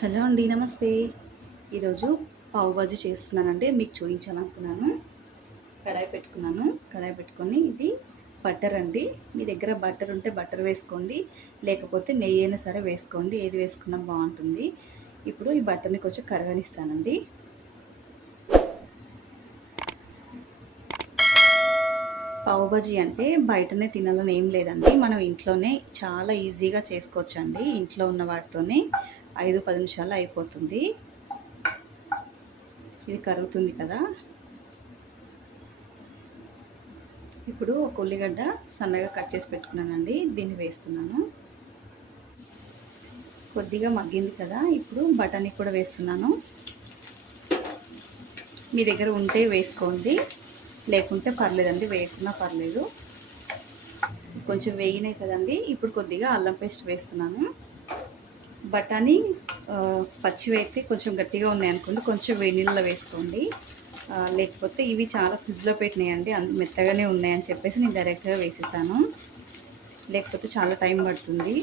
Hello అండి, నమస్తే. ఈరోజు పావు బాజీ చేస్తున్నానంటే మీకు చూపించాలనుకున్నాను. కడాయి పెట్టుకొని ఇది బటర్ అండి. మీ దగ్గర బటర్ ఉంటే బటర్ వేసుకోండి, లేకపోతే నెయ్యి అయినా సరే వేసుకోండి, ఏది వేసుకున్నా బాగుంటుంది. ఇప్పుడు ఈ బటర్ని కొంచెం కరగనిస్తానండి. పావు బాజీ అంటే బయటనే తినాలని ఏం లేదండి, మనం ఇంట్లోనే చాలా ఈజీగా చేసుకోవచ్చండి. ఇంట్లో ఉన్న వాటితోనే 5-10 నిమిషాలు అయిపోతుంది. ఇది కరుగుతుంది కదా. ఇప్పుడు ఒక ఉల్లిగడ్డ సన్నగా కట్ చేసి పెట్టుకున్నానండి, దీన్ని వేస్తున్నాను. కొద్దిగా మగ్గింది కదా, ఇప్పుడు బఠానీ కూడా వేస్తున్నాను. మీ దగ్గర ఉంటే వేసుకోండి, లేకుంటే పర్లేదండి, వేయకున్నా పర్లేదు. కొంచెం వేగినాయి కదండి, ఇప్పుడు కొద్దిగా అల్లం పేస్ట్ వేస్తున్నాను. బఠానీ పచ్చివి అయితే కొంచెం గట్టిగా ఉన్నాయనుకోండి, కొంచెం వేడి నీళ్ళలో వేసుకోండి. లేకపోతే ఇవి చాలా ఫ్రిడ్జ్లో పెట్టినాయండి, మెత్తగానే ఉన్నాయని చెప్పేసి నేను డైరెక్ట్గా వేసేసాను, లేకపోతే చాలా టైం పడుతుంది.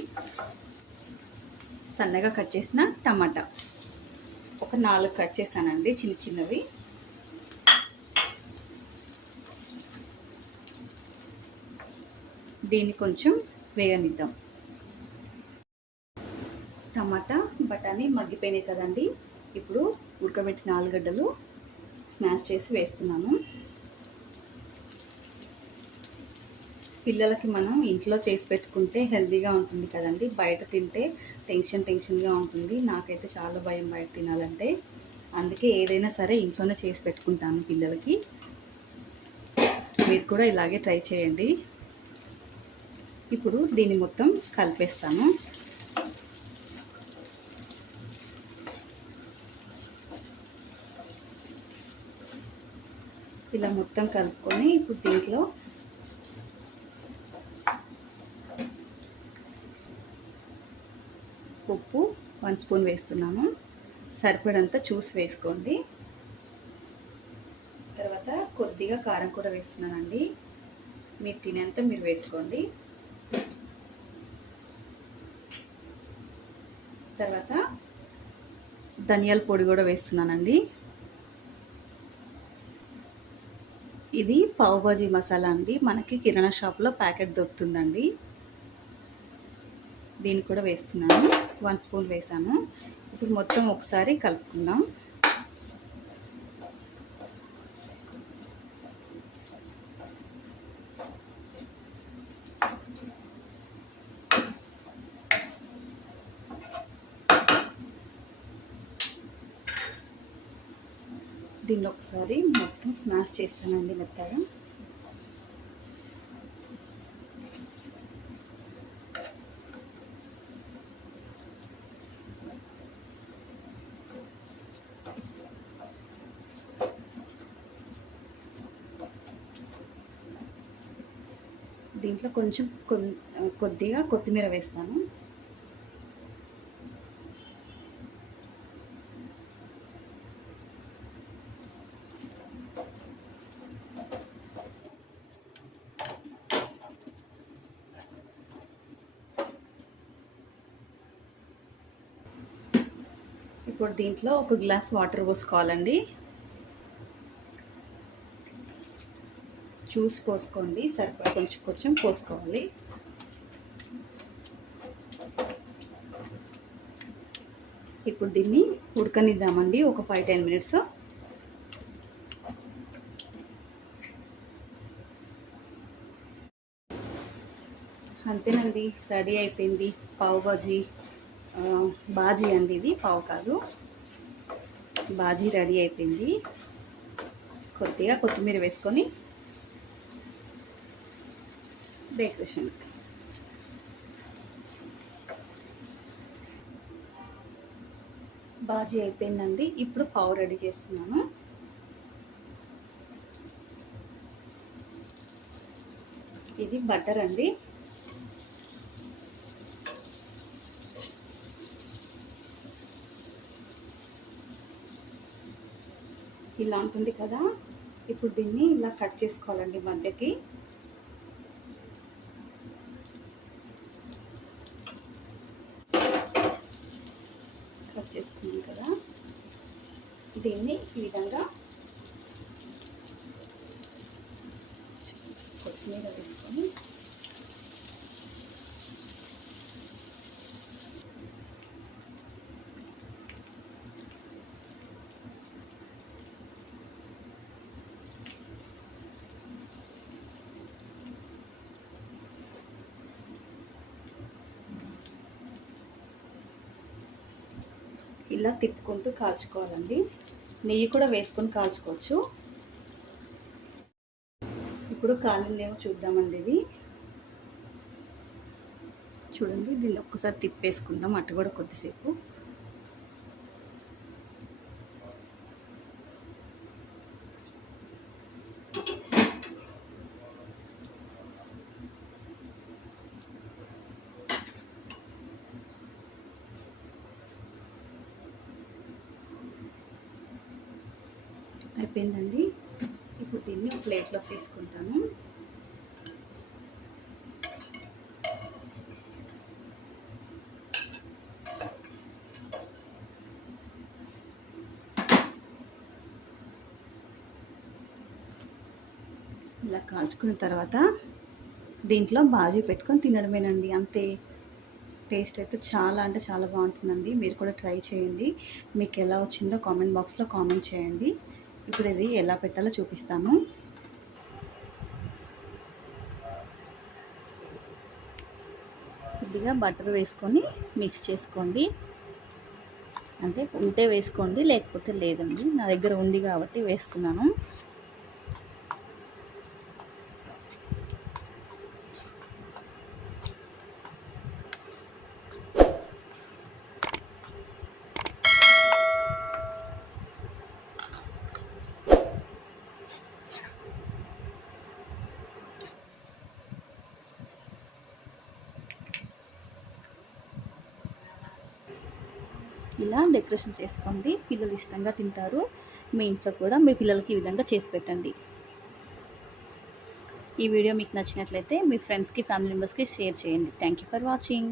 సన్నగా కట్ చేసిన టమాటా ఒక 4 కట్ చేశానండి, చిన్న చిన్నవి. దీన్ని కొంచెం వేగనిద్దాం. టమాటా బఠానీ మగ్గిపోయినాయి కదండి, ఇప్పుడు ఉడకబెట్టిన ఆలుగడ్డలు స్మాష్ చేసి వేస్తున్నాను. పిల్లలకి మనం ఇంట్లో చేసి పెట్టుకుంటే హెల్తీగా ఉంటుంది కదండి, బయట తింటే టెన్షన్గా ఉంటుంది. నాకైతే చాలా భయం బయట తినాలంటే, అందుకే ఏదైనా సరే ఇంట్లోనే చేసి పెట్టుకుంటాను పిల్లలకి. మీరు కూడా ఇలాగే ట్రై చేయండి. ఇప్పుడు దీన్ని మొత్తం కలిపేస్తాను. ఇలా మొత్తం కలుపుకొని ఇప్పుడు దీంట్లో ఉప్పు 1 స్పూన్ వేస్తున్నాను, సరిపడంత చూసి వేసుకోండి. తర్వాత కొద్దిగా కారం కూడా వేస్తున్నానండి, మీరు తినేంత మీరు వేసుకోండి. తర్వాత ధనియాల పొడి కూడా వేస్తున్నానండి. ఇది పావు బాజీ మసాలా అండి, మనకి కిరాణా షాప్లో ప్యాకెట్ దొరుకుతుందండి. దీన్ని కూడా వేస్తున్నాను, 1 స్పూన్ వేసాను. ఇప్పుడు మొత్తం ఒకసారి కలుపుకుందాం. దీన్ని ఒకసారి మొత్తం స్మాష్ చేస్తానండి మెత్తగా. దీంట్లో కొంచెం కొద్దిగా కొత్తిమీర వేస్తాను. ఇప్పుడు దీంట్లో 1 గ్లాస్ వాటర్ పోసుకోవాలండి. చూసి పోసుకోండి, సరిపడా కొంచెం పోసుకోవాలి. ఇప్పుడు దీన్ని ఉడకనిద్దామండి ఒక 5-10 మినిట్స్. అంతేనండి, రెడీ అయిపోయింది పావు బాజీ. బాజీ అండి, ఇది పావు కాదు, బాజీ రెడీ అయిపోయింది. కొద్దిగా కొత్తిమీర వేసుకొని డెకరేషన్. బాజీ అయిపోయిందండి, ఇప్పుడు పావు రెడీ చేస్తున్నాను. ఇది బటర్ అండి. ఇలా ఉంటుంది కదా, ఇప్పుడు దీన్ని ఇలా కట్ చేసుకోవాలండి మధ్యకి. చేసుకున్నాం కదా, దీన్ని ఈ విధంగా కొత్తిమీర వేసుకొని ఇలా తిప్పుకుంటూ కాల్చుకోవాలండి. నెయ్యి కూడా వేసుకొని కాల్చుకోవచ్చు. ఇప్పుడు కాలిందేమో చూద్దామండి. ఇది చూడండి, దీన్ని ఒక్కసారి తిప్పేసుకుందాం అటు కూడా కొద్దిసేపు. అయిపోయిందండి. ఇప్పుడు దీన్ని ఒక ప్లేట్లో తీసుకుంటాను. ఇలా కాల్చుకున్న తర్వాత దీంట్లో బాజీ పెట్టుకొని తినడమేనండి, అంతే. టేస్ట్ అయితే చాలా అంటే చాలా బాగుంటుందండి. మీరు కూడా ట్రై చేయండి. మీకు ఎలా వచ్చిందో కామెంట్ బాక్స్లో కామెంట్ చేయండి. ఇప్పుడు ఇది ఎలా పెట్టాలో చూపిస్తాను. కొద్దిగా బటర్ వేసుకొని మిక్స్ చేసుకోండి. అంటే ఉంటే వేసుకోండి, లేకపోతే లేదండి. నా దగ్గర ఉంది కాబట్టి వేస్తున్నాను. ఇలా డెకరేషన్ చేసుకోండి, పిల్లలు ఇష్టంగా తింటారు. మీ ఇంట్లో కూడా మీ పిల్లలకి ఈ విధంగా చేసి పెట్టండి. ఈ వీడియో మీకు నచ్చినట్లయితే మీ ఫ్రెండ్స్కి, ఫ్యామిలీ మెంబర్స్కి షేర్ చేయండి. Thank you for watching.